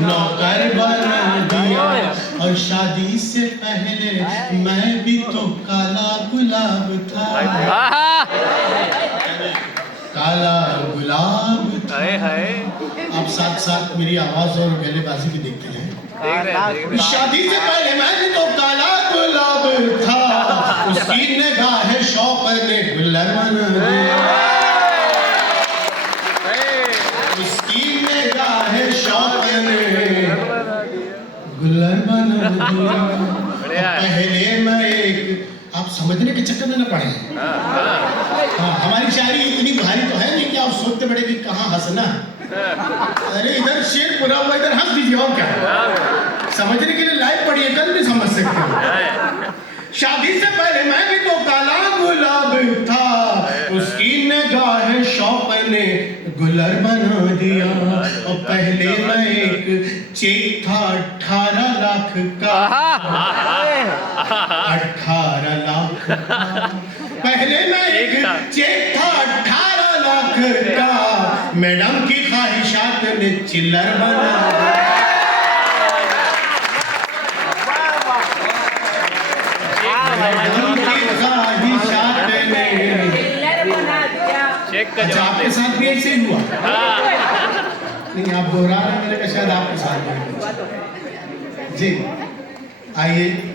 नौकर बना दिया। और शादी से पहले मैं भी तो काला गुलाब था, काला गुलाब था। आप साथ साथ मेरी आवाज और गलेबाजी भी देखते हैं। शादी से पहले मैं भी तो काला गुलाब था, उसकी निगाह शौक ने गुलर बना दिया, उसकी निगाह शौक ने गुलर बना दिया। पहले मैं एक, आप समझने के चक्कर में न पड़े। हाँ, हमारी शायरी इतनी भारी तो है नहीं कि आप सोचते बड़े कि कहाँ हंसना। अरे इधर शेर पूरा हुआ, इधर हंस दीजिए और क्या। समझने के लिए लाइव पढ़िए, कल भी समझ सकते हो। शादी से पहले मैं भी तो काला गुलाब था, उसकी निगाह शौक ने गुलर बना दिया। और पहले मैं एक चेक था 18 लाख का, 18 लाख का। पहले मैं एक चेक था 18 लाख का, मैडम की ख्वाहिशात ने चिल्लर बना दिया। अच्छा, आपके साथ भी ऐसे ही हुआ? नहीं, आप दोहरा रहे हैं, मैंने कहा शायद आपके साथ भी। जी आइए।